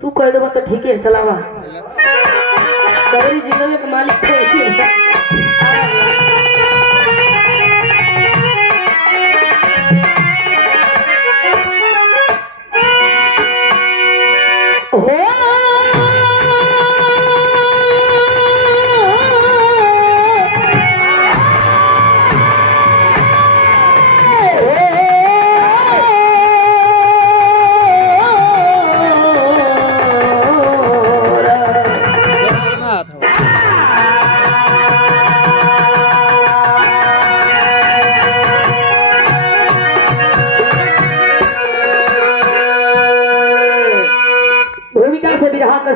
तू कह दो तो ठीक है चलावा सबरी जिले में मालिक तो एक ही होता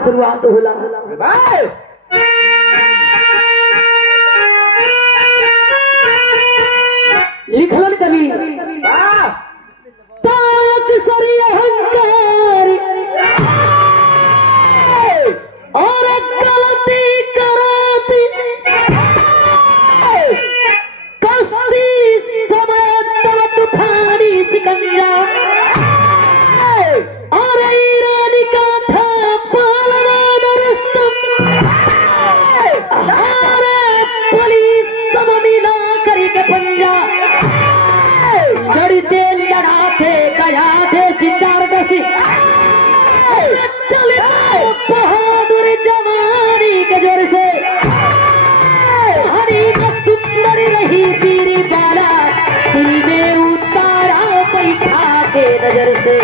शुरुआत होला लिखलन कवि तारक सरी अहंकार और गलती कराती कस्ती समय तब तूफानी सिकंजा और ईरानी का था पहलवान रुस्तम पुलिस सब मिला करके पंजा लड़ते लड़ाते गया देसी चार दसी चले बहादुर जवानी के जोर से हरी में सुंदर रही पीरी बाला दिल में उतारा बैठा के नजर से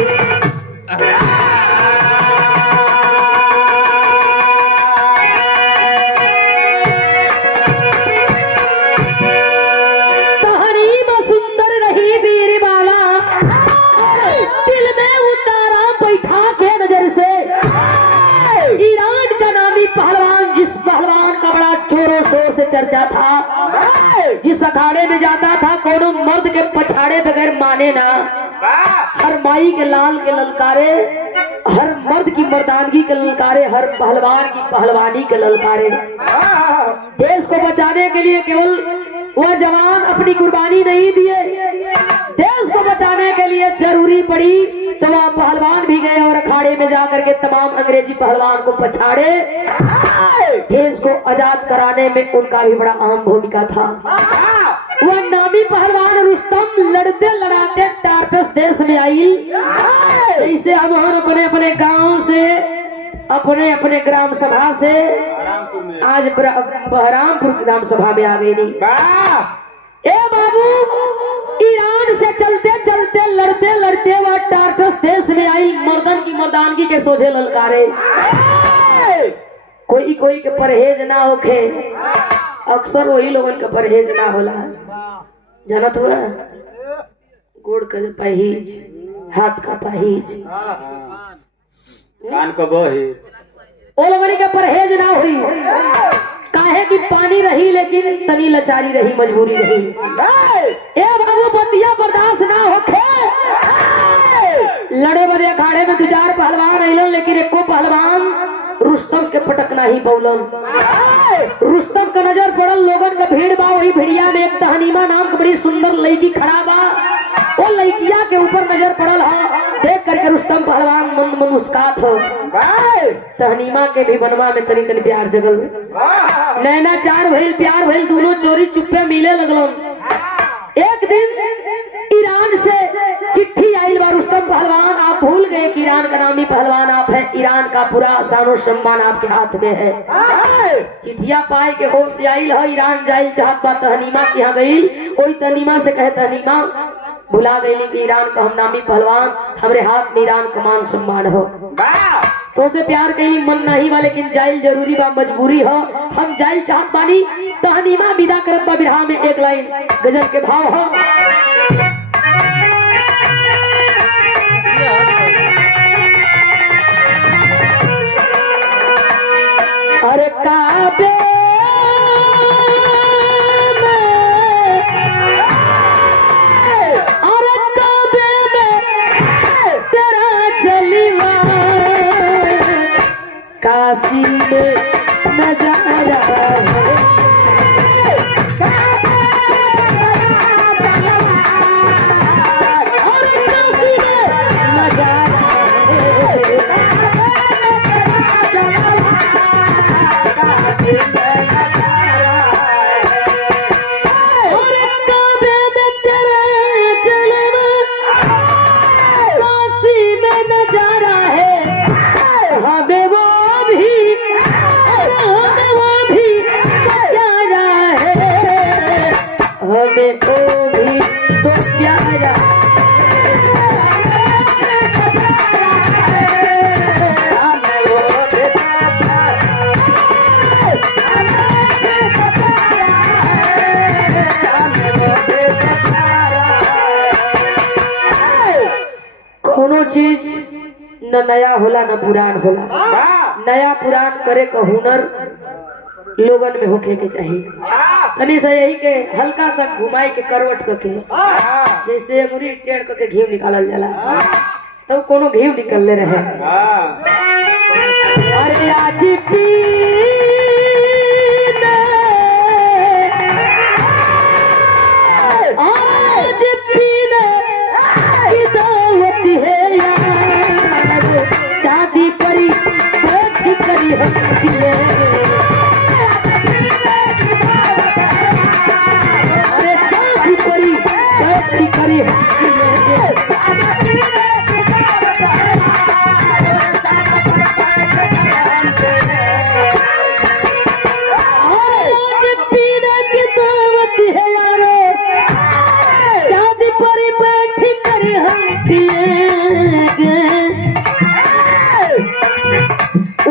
चर्चा था जिस अखाड़े में जाता था कोनो मर्द के पछाड़े बगैर माने ना हर माई के लाल के ललकारे हर मर्द की मर्दानगी के ललकारे हर पहलवान की पहलवानी के ललकारे देश को बचाने के लिए केवल वह जवान अपनी कुर्बानी नहीं दिए देश को बचाने के लिए जरूरी पड़ी तो वह पहलवान भी गए और अखाड़े में जाकर के तमाम अंग्रेजी पहलवान को पछाड़े देश को आजाद कराने में उनका भी बड़ा अहम भूमिका था। वह नामी पहलवान रुस्तम लड़ते लड़ाते टार्टस देश में आई जैसे हम अपने अपने गांव से अपने अपने ग्राम सभा से आज बहरामपुर ग्राम सभा में आ गई नहीं ए बाबू ईरान से चलते चलते लड़ते लड़ते वह टार्टस देश में आई मर्दन की मर्दानगी के सोझे ललकारे कोई कोई के परहेज ना होखे अक्सर वही लोगन का परहेज ना होला जानत हुआ गोड़ का परहेज हाथ का परहेज कान को बोही ओ लोगन का परहेज ना हुई काहे की पानी रही लेकिन तनी लाचारी रही मजबूरी रही ए बाबू बतिया बर्दाश्त ना होखे लड़े बड़े अखाड़े में दो चार पहलवान अइलन लेकिन एको पहलवान रुस्तम के पटकना ही पौलन रुस्तम का नजर पड़ल लोगन का भीड़ बा वही भिड़िया में एक तहनीमा नाम की बड़ी सुंदर लड़की खड़ा बा वो लड़किया के ऊपर नजर पड़ल है देख करके रुस्तम पहलवान मंद मंद मुस्कात हो तहनीमा के भी बनवा में तनी तनी प्यार जगल नैना चार भइल प्यार भइल दोनों चोरी चुप्पे मिले लगलन एक दिन ईरान से चिट्ठी आई बा रुस्तम पहलवान आप भूल गए कि ईरान का नामी पहलवान आप हैं ईरान का पूरा शान सम्मान आपके हाथ में है चिट्ठिया पाए के होश से आई है ईरान जाइल चाहत बा तहनीमा के यहाँ गई वही तहनीमा से कहे तहनीमा भुला गई कि ईरान का हम नामी पहलवान हमरे हाथ में ईरान का मान सम्मान हो तो से प्यार कहीं मन नहीं बा लेकिन जाइल जरूरी बा मजबूरी हो हम जाइल चाहत बानी तहनीमा विदा करत बा बिरहा में एक लाइन गजल के भाव हो अरे काबे अरे काबे में तेरा चली काशी में नजारा है चीज न नया होला न पुरान होला। नया पुरान करे का हुनर लोगन में होके के चाहिए। तनी से यही के हल्का सा घुमाई के करवट करके जैसे अंगुरी टेढ़ करके घी निकालल जाला तो कोनो घी निकलले रहे। अरे आज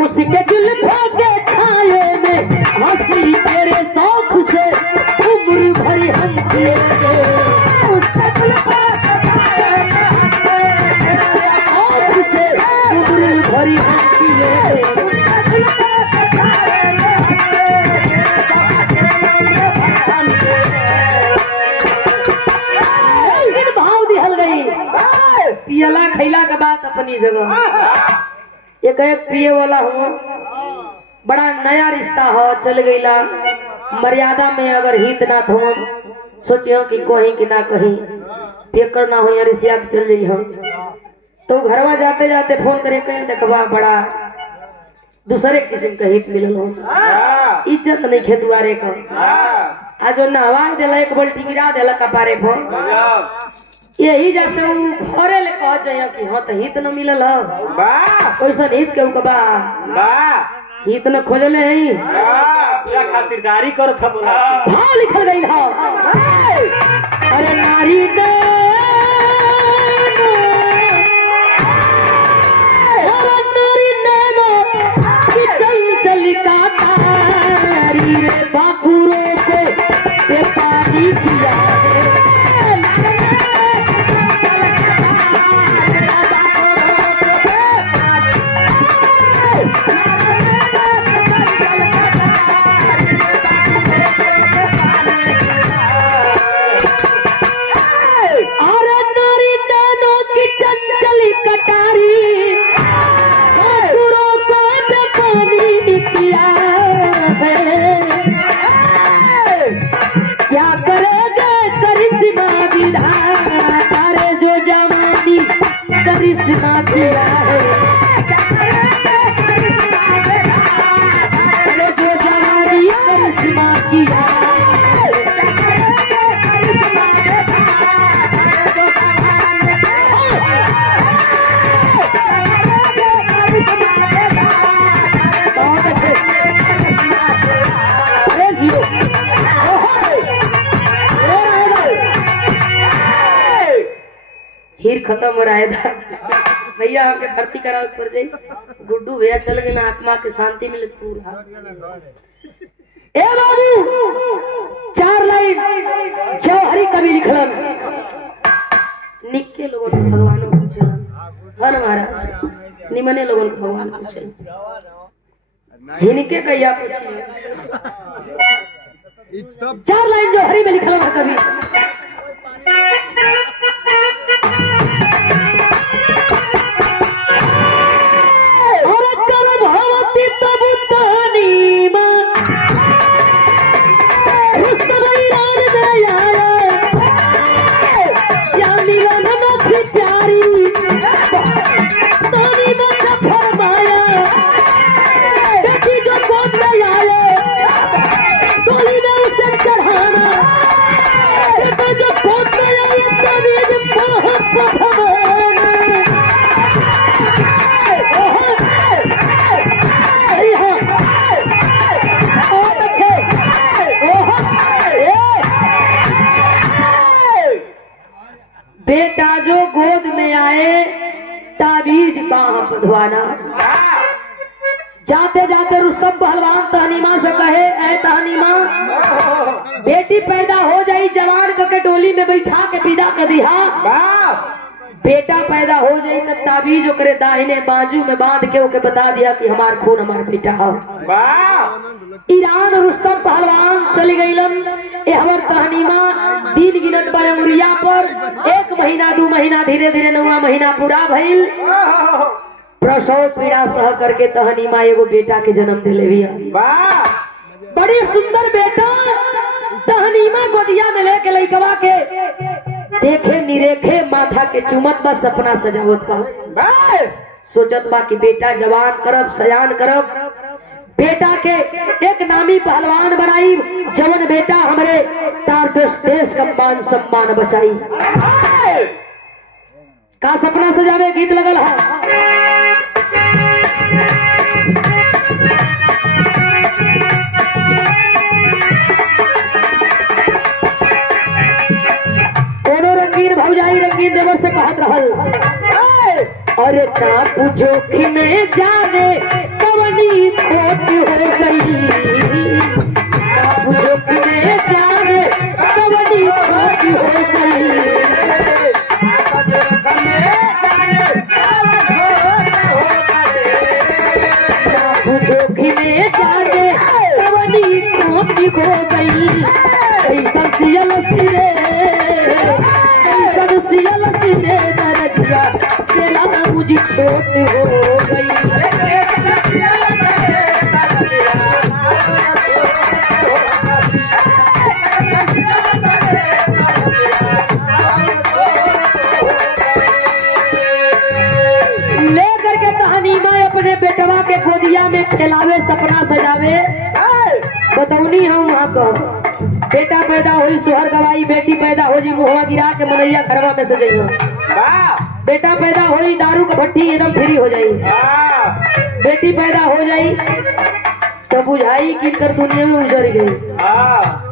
उसके दिल भागे छाये में हंसी तेरे शौक से उम्र भरी हम जिएंगे। उसके दिल भागे छाये में शौक से उम्र भरी हम जिएंगे। लेकिन भाव दिहल गई पियला खैला के बाद अपनी जगह एक पिए वाला हूँ बड़ा नया रिश्ता हो चल गईला मर्यादा में अगर हित ना तो हम सोचियो कि कहीं कि ना कहीं पेकर ना हो रिसिया के चल जाई हम तो घरवा जाते जाते फोन करे कहीं देखबा बड़ा दूसरे किस्म का हित मिलल हो इज्जत नहीं खे दुआरे का आज नहवा दिला एक बल्टी गिरा दिला कपारे पर यही जैसे घरे ले कह जाए कि हाँ तो हित न मिलल वैसा हित के बा हित न खोजले है पूरा खातिरदारी करत बोला भाव लिखल गई था। अरे नारी दे कि चंचल का तारी रे बाकुरों को पानी किया करिश्मा किया है जो जवानी करिश्मा किया हीर खत्म हो रहा है भैया हमके भर्ती कराओ पर जाई गुड्डू भैया चल गए ना आत्मा के शांति मिले तू ए बाबू 4 लाइन जौहरी कवि लिखलन निक्के लोगों को भगवान को पूछलन हर महाराज निमने लोगों को भगवान पूछलन हिनके कहिया पूछी 4 लाइन जौहरी में लिखलन कवि बाह बधवाना। जाते जाते रुस्तम पहलवान तहनीमा से कहे, ऐ तहनीमा, बेटी पैदा हो जाई जवान के डोली में बैठा के विदा कर दिया। बेटा पैदा हो जाई तो ताबीज ओकरे दाहिने बाजू में बांध के ओके बता दिया कि हमार खून हमार बेटा है। ईरान रुस्तम पहलवान चली गईलन। एहवर तहनीमा दिन गिनत बंगुरिया पर 1 महीना 2 महीना धीरे धीरे 9वां महीना पूरा भइल। प्रसव पीड़ा सह करके तहनीमा एगो बेटा के जन्म दिले बिया। बड़ी सुंदर बेटा तहनीमा गोदिया में लेके लइकवा के देखे निरेखे माथा के चुमत बा, सपना सजावत बा। सोचत बा कि बेटा जवान करब सयान करब, बेटा के एक नामी पहलवान बनाई, जवन बेटा हमरे देश का मान सम्मान बचाई। का सपना सजावे गीत लगल है। रंगीन भौजाई रंगीन देवर से कहत रहल, अरे ना पूछो कि नहीं जाने कवनी खोट हो गई, ना पूछो कि नहीं जाने कवनी खोट हो गई, ना पूछो कि नहीं जाने कवनी खोट हो गई। ऐसा सियल सिरे सियल सिरे दरजिया तेरा मुझे छोट हो गई। ले करके तहनीमा अपने बेटवा के गोदिया में खिलावे, सपना सजावे। बतौनी हम वहाँ का बेटा पैदा हुई सुहर गवाई, बेटी पैदा हो जी मुहवा गिरा के मनैया घरवा में सजइयो। बेटा पैदा हुई दारू का भट्टी एकदम फ्री हो जाई। बेटी पैदा हो जाई तो बुझाई कि कर दुनिया में उजर गई।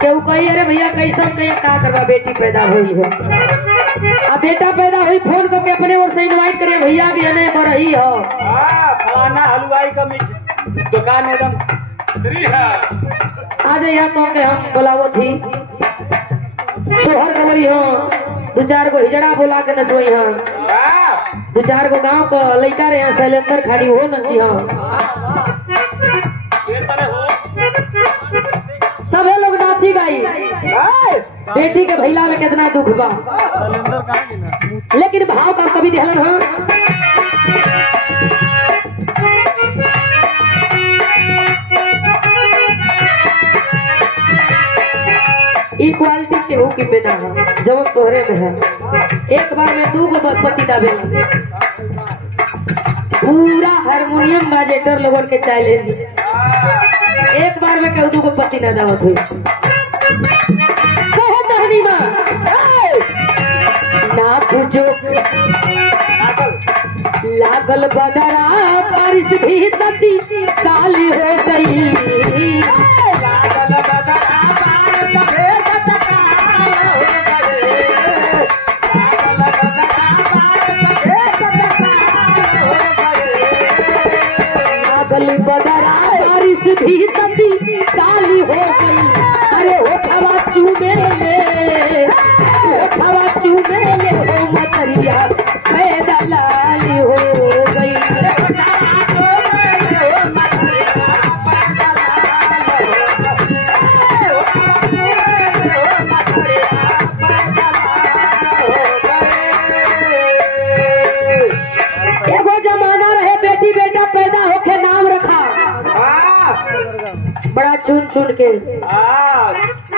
केहू कही अरे भैया कैसा कहे का करवा बेटी पैदा हुई है। अब बेटा पैदा हुई फोन करके अपने ओर से इनवाइट करिए, भैया भी हने बरही हो फलाना हलवाई का दुकान एकदम फ्री है, आ जाइए तो के हम बुलावो थी। सोहर गवई हो 2-4 गो हिजड़ा बोला के नचवई हो, 2-4 गो गांव का लइका रे शैलेंद्र खाड़ी हो नची हो। सबे लोग नाची गाई। बेटी के भैला में कितना दुख बा, लेकिन भाव का कभी दिहलन हां। इक्वालिटी के हो कि बेटा है जब तोहरे में है। एक बार में 2 गो पति दावे, पूरा हारमोनियम बाजेटर लोगों के चैलेंज। एक बार में कहूँ 2 गो पति ना दावत हुई। कहो तहनीमा ना पूछो लागल बदरा बारिश भी तती काली हो गई। बारिश भी तभी काली हो गई। अरे होठवा चूमे ले, होठवा चूमे ले हो मतरिया पैदा लाली हो गई। एगो जमाना रहे बेटी बेटा पैदा होके नाम रखा बड़ा चुन चुन के,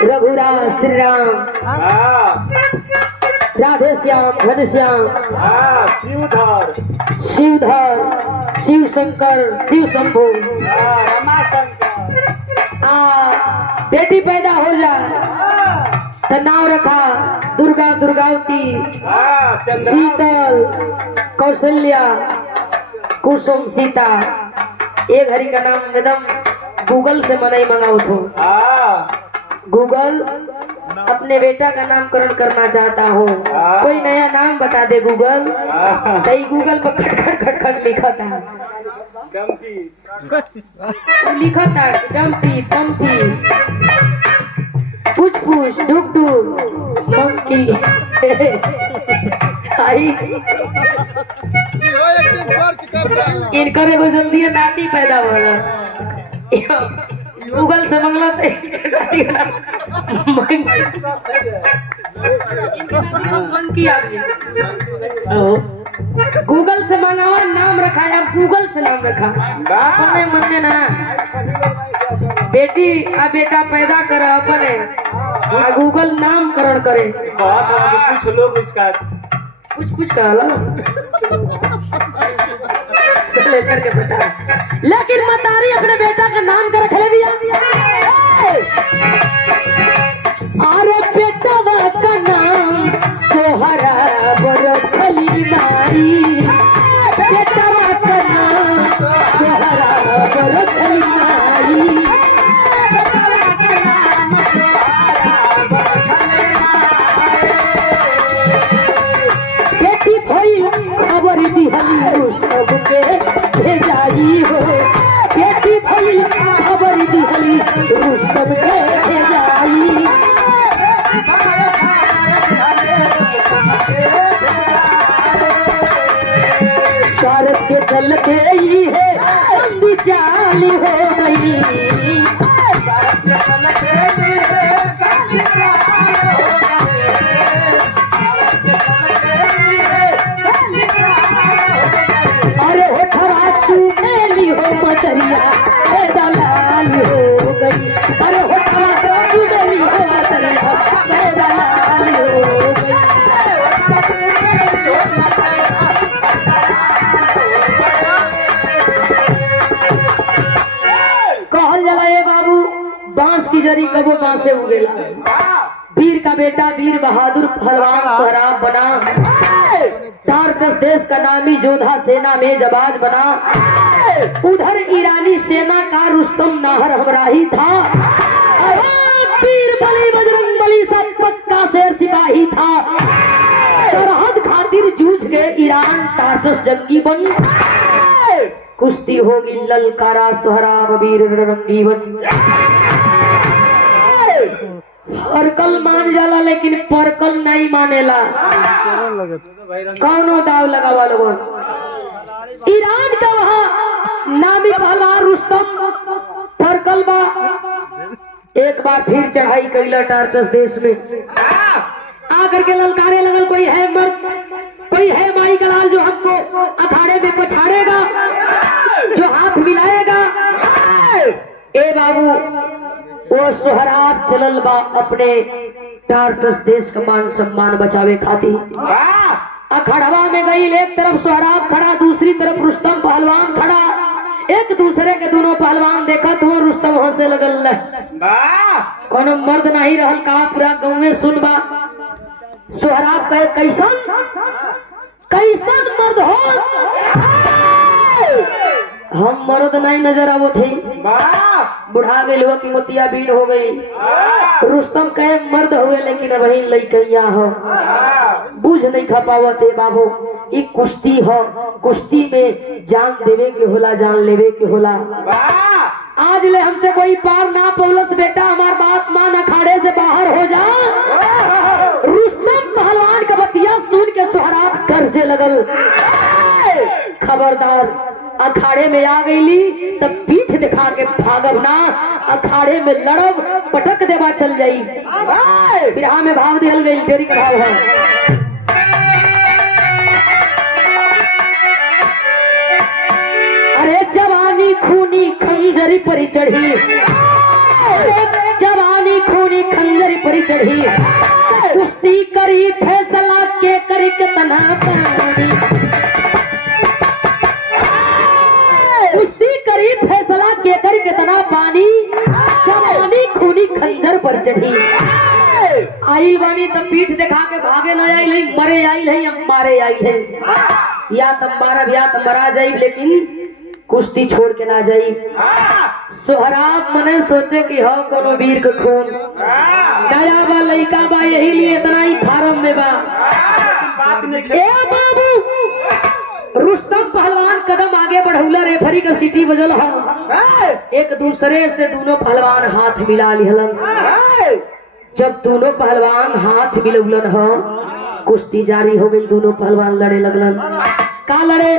रघुराम श्री राम, राधे श्याम घनश्याम, शिवधर शिवधर, शिव शंकर, शिव शंभु। बेटी पैदा हो जाए तो नाम रखा दुर्गा दुर्गावती, शीतल, कौशल्या, कुसुम, सीता। एक घड़ी का नाम एकदम गूगल से मनाई मंगाओ थो। गूगल अपने बेटा का नामकरण करना चाहता हूँ, कोई नया नाम बता दे गूगल। तो गूगल पर खट खट खड़खड़ लिखता है लिखता है डम्पी पंपी पुछ पुछ डुक डुक मंकी आई इनकर एगो जल्दी नाती पैदा होला गूगल से मंगला मंकी आ गई गूगल से मंगावा नाम रखा है अब गूगल से नाम रखा अपने मन में ना बेटी आ बेटा पैदा करे अपने गूगल नामकरण करे कुछ लोग इसका कुछ कहला लेकर के बता लेकिन मतारी अपने बेटा का नाम कर रख ले दिया अरे बेटा का नाम सोहरा बरखली मारी बेटा का नाम सोहरा बरखली मारी बेटी भई खबर दिहली सबके भेजाई हो बेटी भई खबर दिहली रुस्तम के भेजाई स्वार्थ के चलते ही है बंदी चाल हो गई अरे होठवा चूमेली हो मचरिया दलाल हो गई अरे होठवा चूमेली हो मचरिया दलाल हो गई कहल जला ये बाबू बांस की जरी कबो बांसे उगेला वीर का बेटा वीर बहादुर पहलवान सोहराब बना टार्कस देश का नामी योद्धा सेना में जबाज बना उधर ईरानी सेना का रुस्तम नाहर हमरा ही था वीर बली बजरंग बली सब पक्का शेर सिपाही था सरहद खातिर जूझ गए ईरान टार्कस जंगी बन कुश्ती होगी ललकारा सोहराब वीर रंगी बन हरकल मान जाला लेकिन परकल नहीं मानेला कौनो दाव लगावा लोगों ईरान का वहाँ नामी पहलवान रुस्तम परकल बा एक बार फिर चढ़ाई कैला टार्कस देश में आकर के ललकारे लगल कोई है मर्द कोई है माई का लाल जो हमको अखाड़े में पछाड़ेगा जो हाथ मिलाएगा ए बाबू वो सोहराब चलल बा अपने टार्कस देश का मान सम्मान बचावे खातिर अखाड़वा में गई एक तरफ सोहराब खड़ा दूसरी तरफ रुस्तम पहलवान खड़ा एक दूसरे के दोनों पहलवान देखा तो रुस्तम हंसे लगल कोनो मर्द नहीं रहल का पूरा गाँव में सुनबा सोहराब कहे कैसन कैसन मर्द हो हम मर्द नहीं नजर आवो थे बुढ़ा गई लोग की मोतिया बीन हो गई रुस्तम कहे मर्द हुए लेकिन वही लइकैया हो बुझ नहीं खा पावत है बाबू ई कुश्ती हो कुश्ती में जान देवे के होला जान लेवे के होला आज ले हमसे कोई पार ना पौलस बेटा हमार बात मान अखाड़े से बाहर हो जा रुस्तम पहलवान का बतिया सुन के सोहराब कर्जे लगल खबरदार अखाड़े में आ गईली तब पीठ दिखा के भागब ना अखाड़े में लड़ब पटक देवा चल जाई बिरहा में भाव दिहल गई तेरी का भाव है अरे जवानी खूनी खंजरी पर चढ़ी अरे जवानी खूनी खंजरी पर चढ़ी कुश्ती करी फैसला के करी कितना पानी कुश्ती करी फैसला के कर कितना पानी जवानी खूनी खंजर पर चढ़ी आई बानी तब पीठ दिखा के भागे न आई है मरे आई है अब मारे आई है या तब मारब या तब मरा जाई लेकिन कुश्ती छोड़ के ना जाई सोहराब मने सोचे कि हो कोनो वीर के खून नया बा लइका बा यही लिए इतना ही फार्म में बा ए बाबू रुस्तम पहलवान बढ़ौला रेफरी का सीटी बजल है। एक दूसरे से दोनों पहलवान हाथ मिला लिहलन। जब दोनों पहलवान हाथ मिलौलन ह कुश्ती जारी हो गई। दोनों पहलवान लड़े लगलन। का लड़े?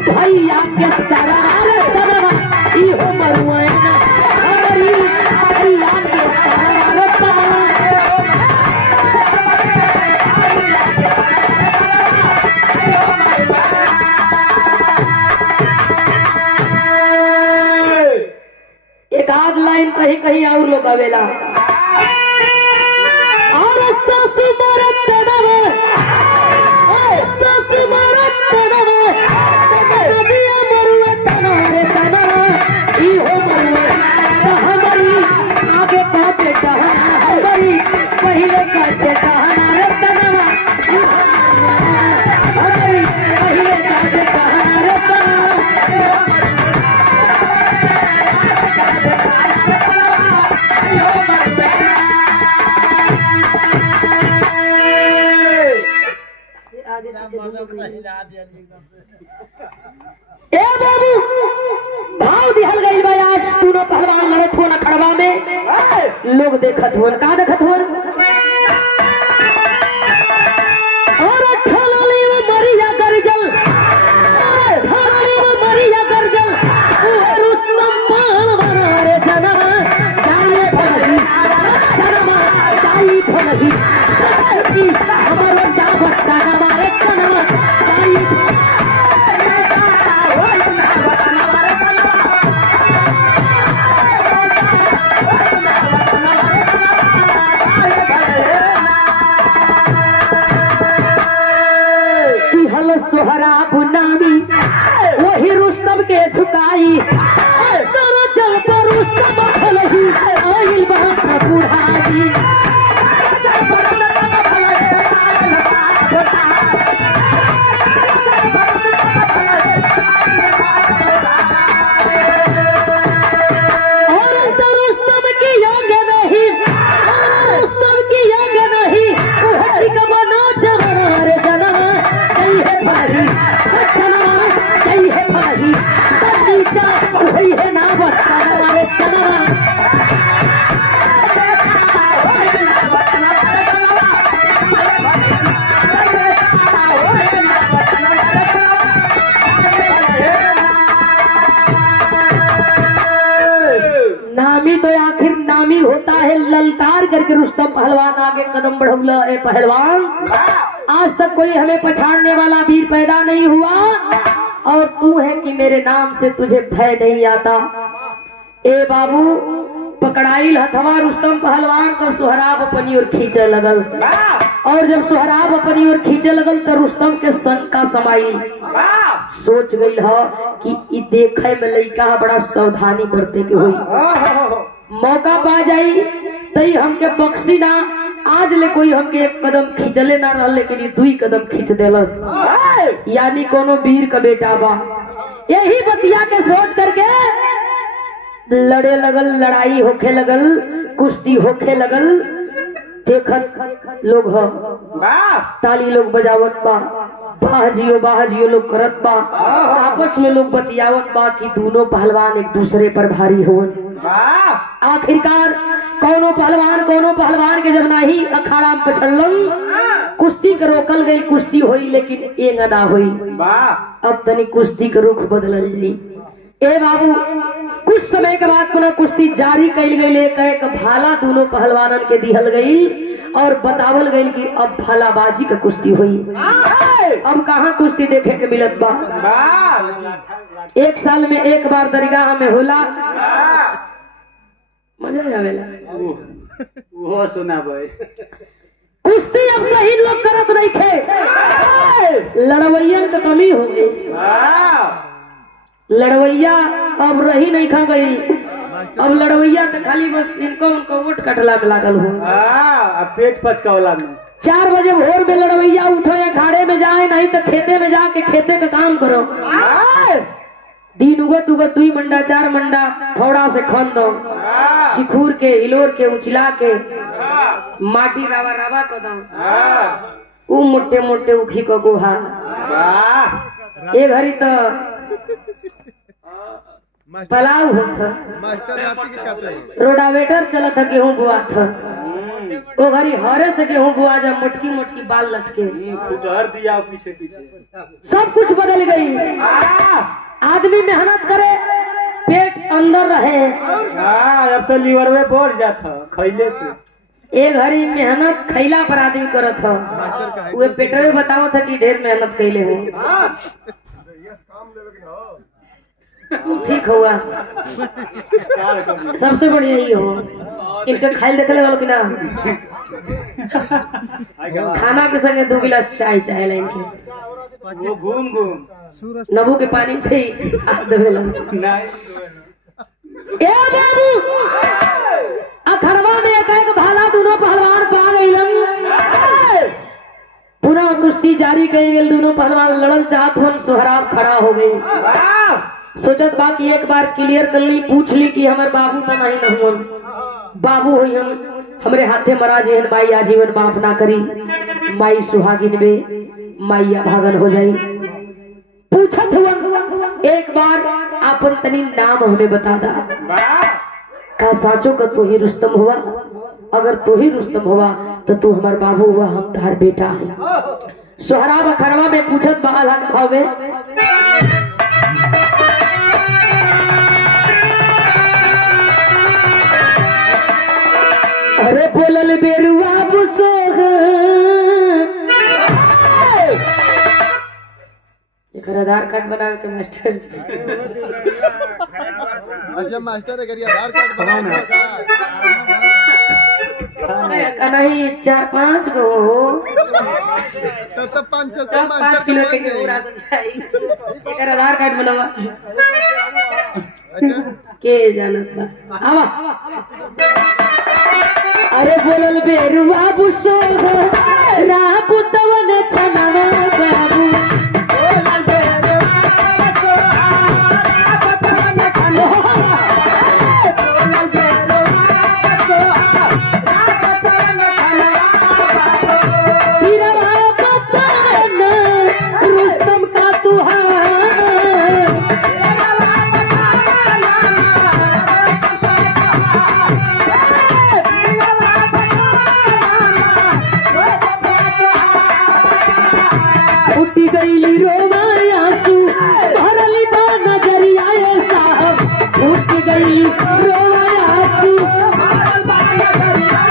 भैया के सारा तनवा इहो मरुआ हमारी भैया के सारा तनवा। एक आध लाइन कहीं कहीं और लोग आवेला। और सासु मरत तनवा सासु मरत तनवा पहले का चेताना रे तनवा हमारी पहले का चेताना रे तनवा। ए बाबू भाव दिहल गइल बा। आज दोनों पहलवान लड़त हो न खड़वा में। लोग देखत हुन। का देखत हुन? और ठलली में मरिया गरजल और ठलली में मरिया गरजल और रुस्तम पहलवान रे जनवा जाने भलही जनवा जाई भलही हमारो जा बच्चा हमारे जनवा जाई। सोहराब नामी वही रुस्तम के झुकाई करो चल पर रुस्तम भलही आइल बा बुढ़ाई। और रुस्तम की योग्य नहीं रुस्तम की योग्य नहीं उहटी का बना जवान रे जना भारी सही है भारी बगीचा वही है ना बच्चा हमारे चना। नामी तो आखिर नामी होता है ललकार करके रुस्तम पहलवान आगे कदम बढ़ौला। ए पहलवान आज तक कोई हमें पछाड़ने वाला वीर पैदा नहीं हुआ और तू है कि मेरे नाम से तुझे भय नहीं आता। ए बाबू पकड़ाइल हथवा रुस्तम पहलवान का सोहराब अपनी ओर खींचे लगल। और जब सोहराब अपनी ओर खींचे लगल तो रुस्तम के शंका समाई। सोच गई ह कि इ देखे में लइका बड़ा सावधानी बरते के हुई। मौका पा जाई तई हमके बख्शी ना। आज ले कोई हमके एक कदम खींचले ना रह लेकिन 2 कदम खींच देलस यानी कोनो वीर का बेटा बा। यही बतिया के सोच करके लड़े लगल। लड़ाई होखे लगल कुश्ती होखे लगल। देखत लोग ह ताली लोग बजावत बा बाह जियो लोग करत बा। आपस में लोग बतियावत बा कि दोनों पहलवान एक दूसरे पर भारी होवन। आखिरकार कौनो पहलवान के जब नाही अखाड़ा में पछड़लन कुश्ती के रोकल गई। कुश्ती हुई लेकिन एंग ना हुई। अब तनी कुश्ती के रुख बदलल ली। ए बाबू कुछ समय के बाद पुनः कुश्ती जारी कैल गई। एक भाला दोनों पहलवानन के दिहल गई और बतावल गई कि अब भालाबाजी का कुश्ती हुई। अब कहाँ कुश्ती देखे के मिलत बा। 1 साल में 1 बार दरगाह में होला। मजा आवेला वो सुना भाई। कुश्ती अब कहीं लोग करत नहीं थे। लड़वैया का कमी हो गई। लड़वैया अब रही नहीं खा गई। अब लड़वैया तो खाली बस इनको उनको वोट कटला में लागल हो। अब पेट पचकावला में 4 बजे भोर में लड़वैया उठो या खाड़े में जाए, नहीं तो खेते में जाके खेते का काम करो। दिन उगत उगत 2 मंडा 4 मंडा थोड़ा से खन दो, चिखूर के हिलोर के उछला के माटी रावा रावा को दो, उ मोटे मोटे उखी को गोहा। ए घड़ी तो पलाव होता, रोडावेटर चलत था, गेहूं बुआ था। वो घड़ी हरे से गेहूं बुआ जा, मोटकी मोटकी बाल लटके, दिया पीछे पीछे सब कुछ बदल गई। आदमी मेहनत करे, पेट अंदर रहे। अब तो लीवर में बढ़ जाता खैले से। एक घड़ी मेहनत खैला पर आदमी करत था, वो पेट में बताओ था कि ढेर मेहनत कैले हो। तू ठीक हुआ, सबसे बढ़िया यही हो। इनका खाइल देखले वालों की ना, खाना के संगे 2 गिलास चाय चाहे इनके, वो घूम नबू के पानी से ही हाथ धोवे नहीं। ए बाबू, अखड़वा में एक भाला दोनों पहलवान पा गई। पुनः कुश्ती जारी कई गई, दोनों पहलवान लड़ल चाहत हन। सोहराब खड़ा हो गई, सोचत बा कि एक बार क्लियर कर ली, पूछ ली कि हमारे बाबू तो नहीं नहुन, बाबू हुई हमरे हाथे मरा जेहन माई आजीवन माफ ना करी। माई सुहागिन में माइया भागन हो जाई। पूछत हुआ एक बार आपन तनी नाम हमें बता दा, का साचो का तू ही रुस्तम हुआ? अगर तू ही रुस्तम हुआ तो तू हमार बाबू हुआ, हम तार बेटा है। सोहराब अखरवा में पूछत बा अलग भाव में, अरे बोलल बेरुआ बुसोग, एकर आधार कार्ड बनावे के मास्टर। अच्छा मास्टर अगर ये आधार कार्ड बनाना नहीं 4-5 गो हो, तब 5 किलो के पूरा समझाई। एकर आधार कार्ड बनवा के जानत बा। आवा अरे बोलल बेरुआ बुसोग, राबु तवन छनवा बाबू, बोलल बेरुआ बुसोग, राबु तवन छनवा, बोलल बेरुआ बुसोग, राबु तवन छनवा बाबू। पीरवा पतन रुस्तम का तुहार, उठी गईली रोवायासू, भरली बा नजरिया साहब, उठ गईली रोवायासू, भरल बा नजरिया,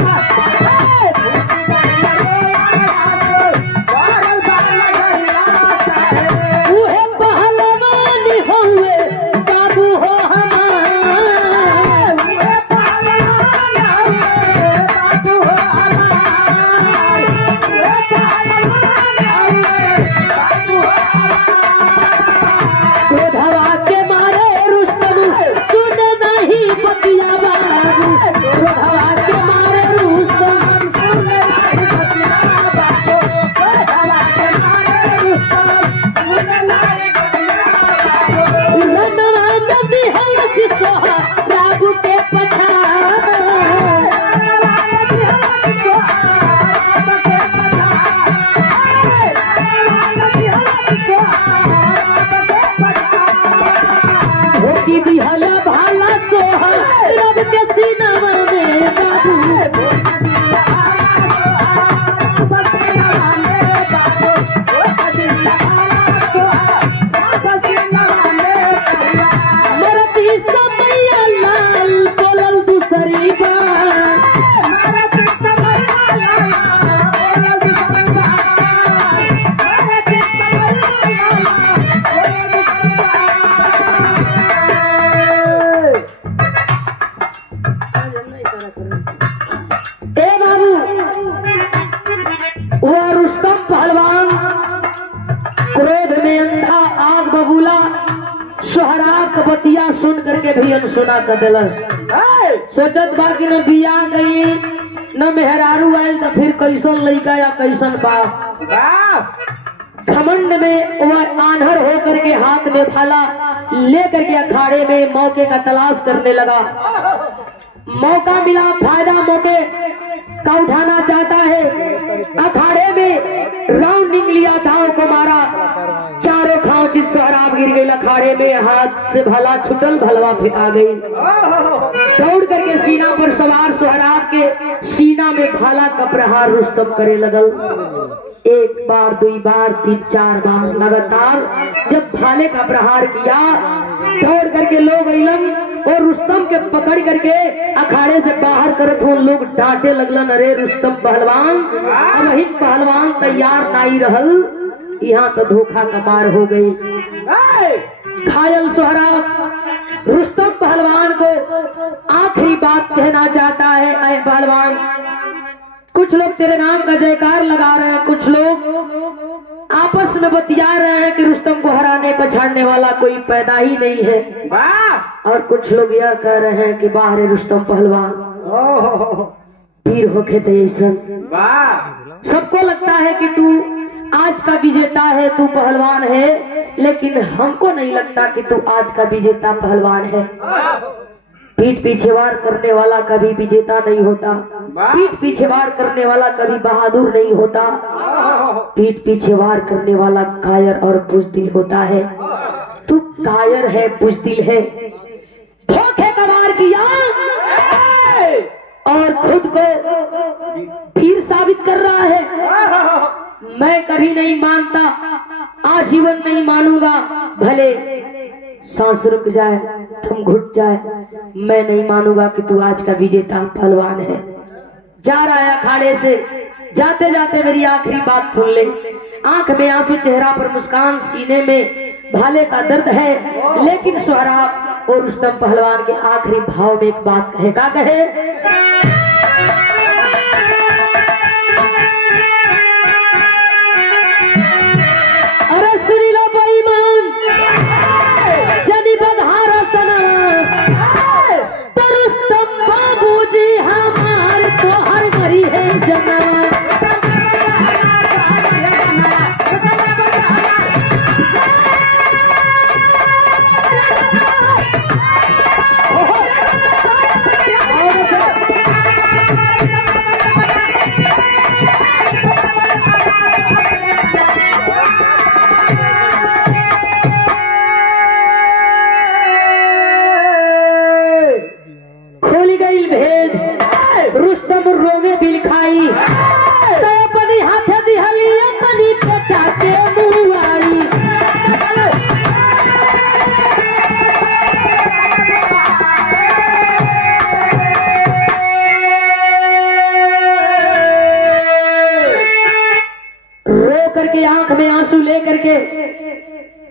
भरल बा नजरिया साहब। उहे पहलवान होवे बाबू हो हमार, उहे पहलवान होवे बाबू हो हमार, उहे पहलवान होवे क्रोधवा के मारे रुस्तम सुन नहीं बतिया बाबू, क्रोधवा के मारे रुस्तम सुन नहीं बतिया बाबू, क्रोधवा के मारे रुस्तम सुन नहीं बतिया बाबू। रनवा नदी हल सिसोहा राबू के पछाड़, रनवा नदी हल सिसोहा राबू के पछाड़, रनवा नदी हल सिसोहा होती बिहला भाला सोहा रब के सीनावा में बाबू, मरती समैया लाल बोलल दूसरी बात, मरती समैया लाल बोलल दूसरी बात, मरती समैया लाल बोलल दूसरी बात। सुन करके भी अनसुना कर दिलस। सोचत बा कि न बिया गई न मेहरारू आयल तो फिर कैसन लड़का या कैसन बाप। घमंड में वह आन्हर होकर के हाथ में भाला लेकर के अखाड़े में मौके का तलाश करने लगा। मौका मिला, फायदा मौके का उठाना चाहता है। अखाड़े में राउंडिंग लिया, दाव को मारा, चारों खाओ चित सोहराब गिर गई। अखाड़े में हाथ से भला छुटल, भलवा फेंका गई। दौड़ करके सीना पर सवार सोहराब के सीना में भाला का प्रहार रुस्तम करे लगल। एक बार, दो बार, 3, 4 बार लगातार जब भाले का प्रहार किया, दौड़ करके लोग अइलन और रुस्तम के पकड़ करके अखाड़े से बाहर करत हो। लोग डांटे लगलन, अरे रुस्तम पहलवान, अब वही पहलवान तैयार नहीं रहल, यहाँ तो धोखा का मार हो गई। घायल सोहराब रुस्तम पहलवान को आखिरी बात कहना चाहता है। ऐ पहलवान, कुछ लोग तेरे नाम का जयकार लगा रहे हैं, कुछ लोग आपस में बतिया रहे हैं कि रुस्तम को हराने पछाड़ने वाला कोई पैदा ही नहीं है, और कुछ लोग यह कह रहे हैं कि बाहर रुस्तम पहलवान वीर होके तेसन। सबको लगता है कि तू आज का विजेता है, तू पहलवान है, लेकिन हमको नहीं लगता कि तू आज का विजेता पहलवान है। पीठ पीछे वार करने वाला कभी विजेता नहीं होता, पीठ पीछे वार करने वाला कभी बहादुर नहीं होता, पीठ पीछे वार करने वाला कायर और बुज़दिल होता है। तू कायर है, बुज़दिल है, धोखे का वार किया और खुद को वीर साबित कर रहा है। मैं कभी नहीं मानता, आजीवन नहीं मानूंगा, भले सांस रुक जाए, थम घुट जाए, मैं नहीं मानूंगा कि तू आज का विजेता पहलवान है। जा रहा है अखाड़े से, जाते जाते मेरी आखिरी बात सुन ले। आंख में आंसू, चेहरा पर मुस्कान, सीने में भाले का दर्द है, लेकिन सोहराब और रुस्तम पहलवान के आखिरी भाव में एक बात कहे। क्या कहे?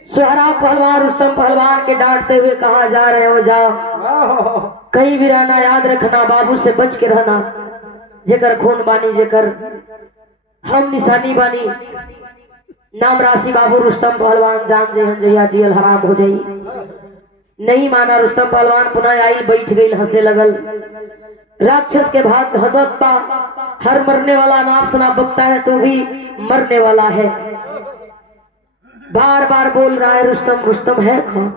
सोहराब पहलवान रुस्तम पहलवान के डांटते हुए कहा, जा रहे हो जाओ, कहीं भी रहना याद रखना, बाबू से बच के रहना, जेकर खून बानी, जेकर हम निशानी बानी, नाम राशि बाबू रुस्तम पहलवान जान जे जया जियल हराम हो जाई। नहीं माना रुस्तम पहलवान, पुनः आई, बैठ गई, हंसे लगल। राक्षस के भाग हंसत बा, हर मरने वाला नाम सुना बकता है, तू भी मरने वाला है। बार बार बोल रहा है रुस्तम, रुस्तम है कौन?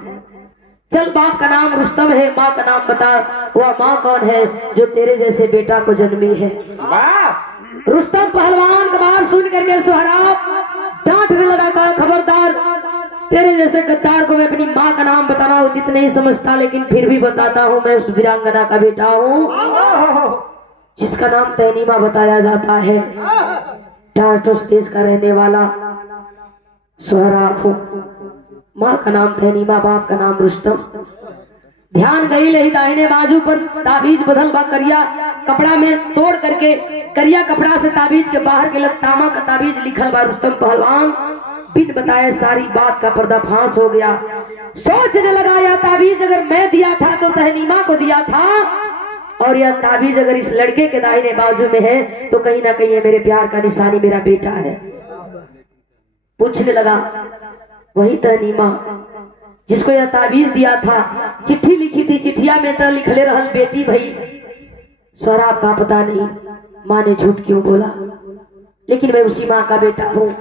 चल, बाप का नाम रुस्तम है, माँ का नाम बता, वह माँ कौन है जो तेरे जैसे बेटा को जन्मी है? रुस्तम पहलवान का बात सुन करके सोहराब डांटने लगा, कहा, खबरदार, तेरे जैसे गद्दार को मैं अपनी माँ का नाम बताना उचित नहीं समझता, लेकिन फिर भी बताता हूँ, मैं उस वीरांगना का बेटा हूँ जिसका नाम तहनीमा बताया जाता है, टार्टस देश का रहने वाला सोहराब। माँ का नाम तहनीमा, बाप का नाम रुस्तम। ध्यान गई लही दाहिने बाजू पर ताबीज बदल बा, करिया कपड़ा में तोड़ करके, करिया कपड़ा से ताबीज के बाहर के लतामा का ताबीज लिखल बा। रुस्तम पहलवान बिन बताए सारी बात का पर्दाफाश हो गया। सोचने लगा, यह ताबीज अगर मैं दिया था तो तहनीमा को दिया था, और यह ताबीज अगर इस लड़के के दाहिने बाजू में है तो कहीं ना कहीं मेरे प्यार का निशानी मेरा बेटा है। पूछने लगा, वही तहनीमा जिसको यह ताबीज दिया था, चिट्ठी लिखी थी, चिट्ठिया में तो लिखले रहल बेटी भाई शराब का पता नहीं माँ ने झूठ क्यों बोला, लेकिन मैं उसी माँ का बेटा हूँ।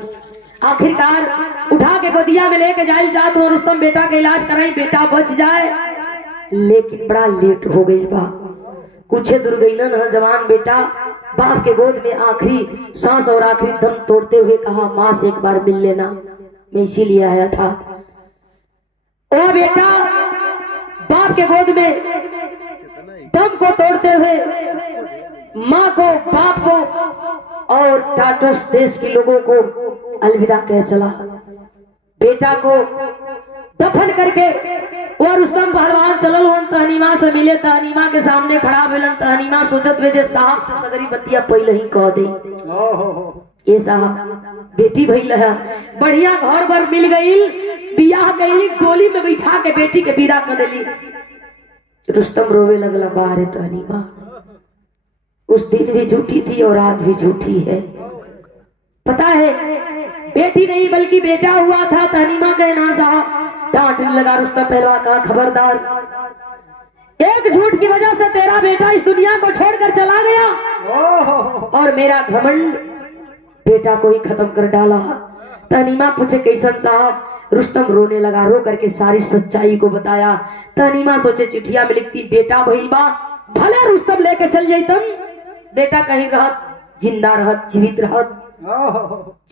आखिरकार उठा के गोदिया में लेके जाइल जात हूँ, रुस्तम बेटा का इलाज कराई, बेटा बच जाए, लेकिन बड़ा लेट हो गई बा। कुछ दूर गई ना जवान बेटा बाप के गोद में आखिरी सांस और आखिरी दम तोड़ते हुए कहा, माँ से एक बार मिल लेना, मैं इसीलिए आया था। ओ बेटा बाप के गोद में दम को तोड़ते हुए माँ को, बाप को और टाटस देश के लोगों को अलविदा कह चला। बेटा को दफन करके और रुस्तम पहलवान चलल वन तहनीमा से मिले, तहनीमा के सामने खड़ा भेलन। तहनीमा सोचत वे जे साहब से सगरी बतिया पहले ही कह दे, ये साहब बेटी भइल है, बढ़िया घर भर मिल गई, बियाह कैली, डोली में बैठा के बेटी के विदा कर देली। रुस्तम रोवे लगला, बाहर तहनीमा उस दिन भी झूठी थी और आज भी झूठी है। पता है बेटी नहीं बल्कि बेटा हुआ था। तहनीमा के ना साहब डांटने लगा रुस्तम पहलवान का, खबरदार, एक झूठ की वजह से तेरा बेटा इस दुनिया को छोड़कर चला गया और मेरा घमंड बेटा को ही खत्म कर डाला। तहनीमा पूछे कैसन साहब? रुस्तम रोने लगा, रो करके सारी सच्चाई को बताया। तहनीमा सोचे चिट्ठिया में लिखती बेटा भइल बा, भले रुस्तम लेके चल जाइतम, बेटा कहीं रहत, जिंदा रहत, जीवित रहत,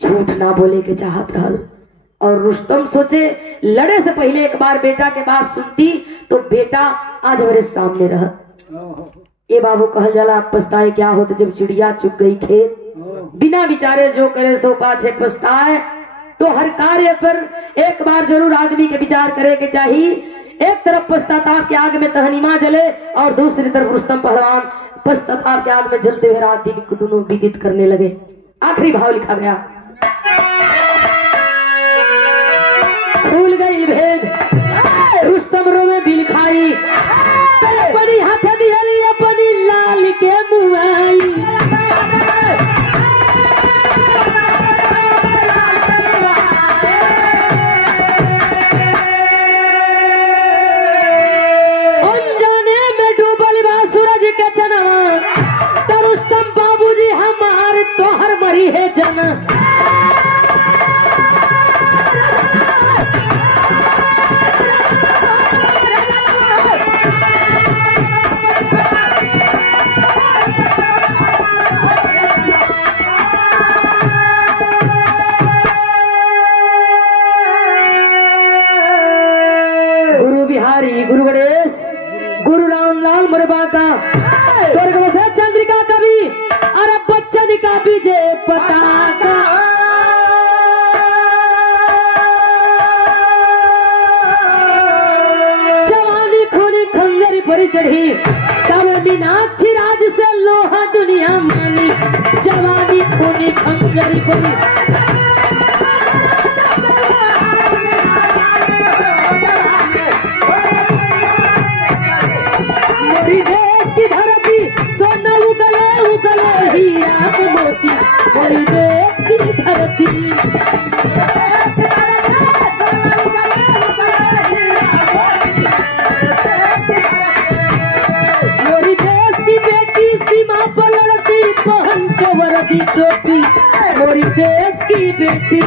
झूठ ना बोले के चाहत रहल। और रुस्तम सोचे लड़े से पहले एक बार बेटा के बात सुनती तो बेटा आज हमारे सामने रहत। ये बाबू कहल जाला, पछताए क्या होते जब चिड़िया चुग गई खेत, बिना विचारे जो करे सो पाछे पछताए। तो हर कार्य पर एक बार जरूर आदमी के विचार करे के चाहिए। एक तरफ पश्चाताप के आग में तहनीमा जले और दूसरी तरफ रुस्तम पहलवान पश्चाताप के आग में जलते हुए रात दिन को दोनों व्यतीत करने लगे। आखिरी भाव लिखा गया, खुल गई भेद, रुस्तम रोवे बिल खाई, अपनी हाथ दिहली अपनी लाल के मुआई। अनजाने में डूबल बा सूरज के चनवा, तो रुस्तम बाबूजी हमार तोहर मरी है जना। गुरु गणेश, गुरु रामलाल मरबा का, स्वर्ग बसे चंद्रिका कवि, अरे बच्चन का विजय पताका। जवानी खूनी खंजर पर चढ़ी, तब मीनाक्षी राज से लोहा दुनिया मानी। जवानी खूनी खंजर पर देश की धरती सोना उगले उगले हीरा के मोती, मेरी देश की धरती। मेरी देश की बेटी सीमा पर लड़ती, पहन के वर्दी टोपी, मेरी देश की बेटी।